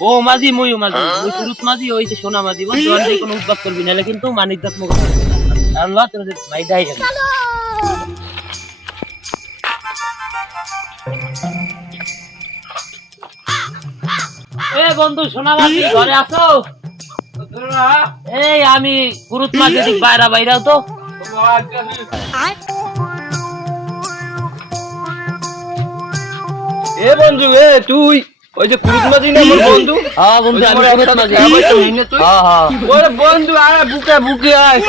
ও মাঝি মুই পুরুত মাঝি হইছে সোনা মাঝি বন্ধু আর কোনো উদ্বাগ করবি নালে কিন্তু মানিকদাত মুখ আল্লাহ তোর ভাই দাই গেল এ বন্ধু সোনা মাঝি ঘরে আসো এই আমি পুরুত মাঝি দিক বাইরা বাইরাও তো এ বন্ধু এ তুই ওই যে কুরুত মাঝি না আমার বন্ধু হ্যাঁ বন্ধু আমি কুরুত মাঝি হ্যাঁ হ্যাঁ ওরে বন্ধু আরে বুকে বুকে আয়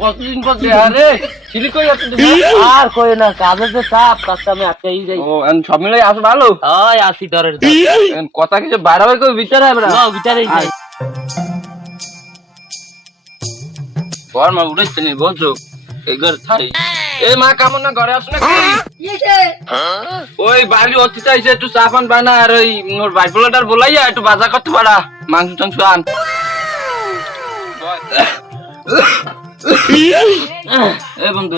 কতদিন পর আরে ছিলি কই আছে তুমি আর কই না কাজে যে চাপ কাজটা আমি আটকাই যাই ও এন সব মিলে আসো ভালো ওই আসি দরের এন কথা কিছু বাইরে বাইরে কই বিচার হবে না না বিচারেই যাই বর মা উড়াইছে নি বলছো এই ঘর থাই এ মা কেমন না ঘরে আসো না ওই বাড়ি অতি চাইছে একটু চা পান বানা আর ওই মোর ভাই পোলাটার বলাইয়া একটু বাজার করতে পারা মাংস টাংস আন এ বন্ধু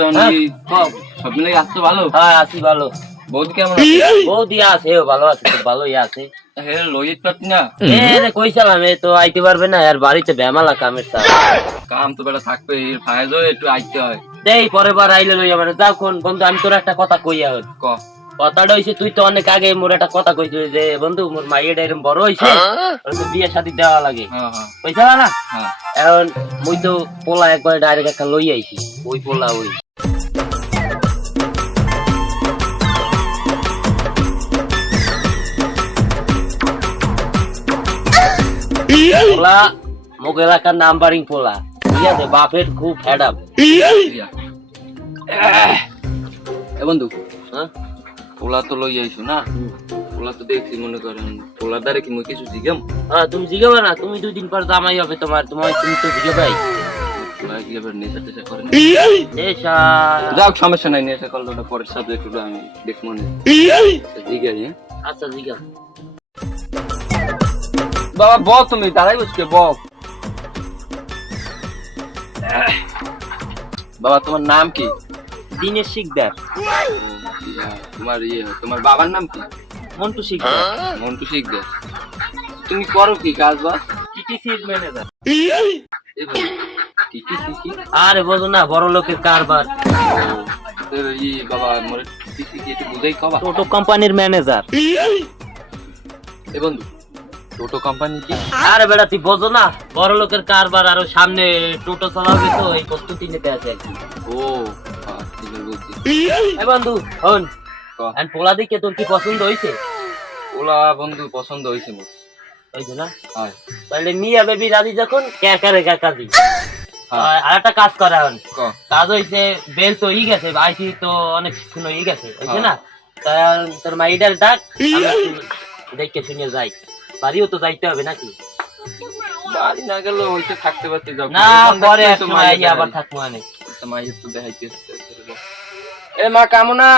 সব মিলে আসছো ভালো হ্যাঁ আসি ভালো বৌদি কেমন আছে বৌদি আছে ভালো আছে খুব ভালোই আছে হে লইত পারতি না এ রে কইছিলাম এ তো আইতে পারবে না আর বাড়িতে বেমালা কামের চাপ কাম তো বেটা থাকবে এর ফায়দা একটু আইতে হয় দেই পরের বার আইলে লইয়া মানে যাও কোন বন্ধু আমি তোর একটা কথা কইয়া হই ক কথাটা হইছে তুই তো অনেক আগে মোর একটা কথা কইছিস যে বন্ধু মোর মাইয়াটা এরকম বড় হইছে ওর তো বিয়ে শাদী দেওয়া লাগে হ্যাঁ হ্যাঁ কইছা না হ্যাঁ এখন মুই তো পোলা একবার ডাইরেক্ট একটা লই আইছি ওই পোলা ওই পোলা মোক এলাকার নাম্বারিং পোলা ঠিক আছে বাপের খুব হেডাপ এ বন্ধু হ্যাঁ পোলা তো লই আইছো না পোলা তো দেখছি মনে করেন পোলা দ্বারে কি মই কিছু জিগাম হ্যাঁ তুমি জিগাবে না তুমি 2 দিন পর জামাই হবে তোমার তুমি তো জিগাবাই পোলা কি এবার নেশা টেশা করে নেশা যাক সমস্যা নাই নেশা করলে ওটা পরের সাবজেক্ট গুলো আমি দেখবো না জিগাই আচ্ছা জিগা বাবা বল তুমি দাঁড়াই বসকে বল বাবা তোমার নাম কি দিনের শিকদার তোমার তোমার বাবার নাম কি মন্টু শিকদার মন্টু শিকদার তুমি করো কি কাজ বাস টিটিসির ম্যানেজার কি আরে বলো না বড় লোকের কারবার তোর বাবা মোরে টিটি কি একটু বুঝাই কবা টোটো কোম্পানির ম্যানেজার এ বন্ধু টোটো কোম্পানি কি আরে বেটা তুই বোঝো না বড় লোকের কারবার আর সামনে টোটো চালাবে তো এই প্রস্তুতি নিতে আছে আর কি ও ঠিক আছে বুঝছি এ বন্ধু হন আর পোলা দিকে তোর কি পছন্দ হইছে ওলা বন্ধু পছন্দ হইছে মোর হইছে না হ্যাঁ তাহলে মিয়া বেবি রাজি যখন ক্যাকারে কাকাজি আর একটা কাজ করা হন কাজ হইছে বেল তো ই গেছে আইসি তো অনেক শুনো ই গেছে হইছে না তোর মাইডার ডাক দেখে শুনে যাই বাড়িও তো যাইতে হবে নাকি বাড়ি না গেলে হইতে থাকতে পারতে যাও না পরে এক সময় আইয়া আবার থাকবো মানে মাইয়ের তো দেখাইতে এ মা কামনা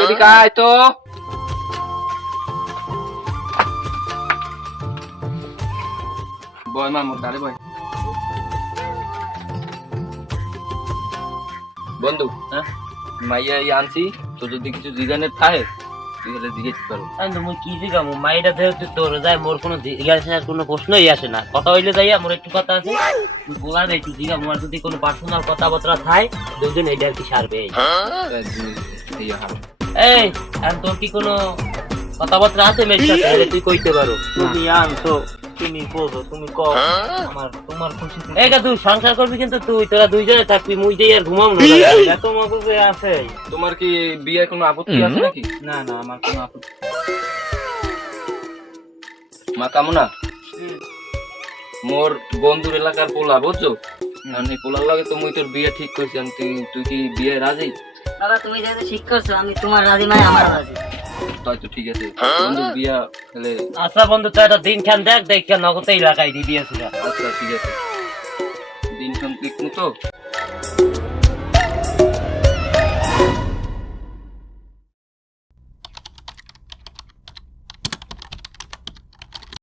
এদিকে আয় তো বয় মা মোর দাঁড়ে বয় বন্ধু হ্যাঁ মাইয়া আনছি তো যদি কিছু জিগানের থাকে তাহলে জিজ্ঞেস করো মুই কি জিগামু মাইটা যেহেতু তোর যায় মোর কোনো জিজ্ঞাসার কোনো প্রশ্নই আসে না কথা হইলে যাইয়া মোর একটু কথা আছে তুই বলা রে একটু জিগামু আর যদি কোনো পার্সোনাল কথাবার্তা থাকে দুজন এইটা আর কি সারবে এই আর তোর কি কোনো কথাবার্তা আছে মেয়ের সাথে তুই কইতে পারো তুমি আনছো তুমি বোঝো তুমি কও আমার তোমার খুশি এই তুই সংসার করবি কিন্তু তুই তোরা দুইজনে থাকবি মুই যাই আর ঘুমাম না তোমার কাছে আছে তোমার কি বিয়ের কোনো আপত্তি আছে নাকি না না আমার কোনো আপত্তি মা কামনা মোর বন্ধুর এলাকার পোলা বুঝছো এই পোলার লাগে তো মুই তোর বিয়ে ঠিক করছি তুই কি বিয়ে রাজি বাবা তুমি যেহেতু ঠিক করছো আমি তোমার রাজি মানে আমার রাজি তাই তো ঠিক আছে বন্ধু বিয়া হলে আচ্ছা বন্ধু তো একটা দিন খান দেখ নগদেই লাগাই দিয়েছিল আচ্ছা ঠিক আছে দিন খান দেখবো তো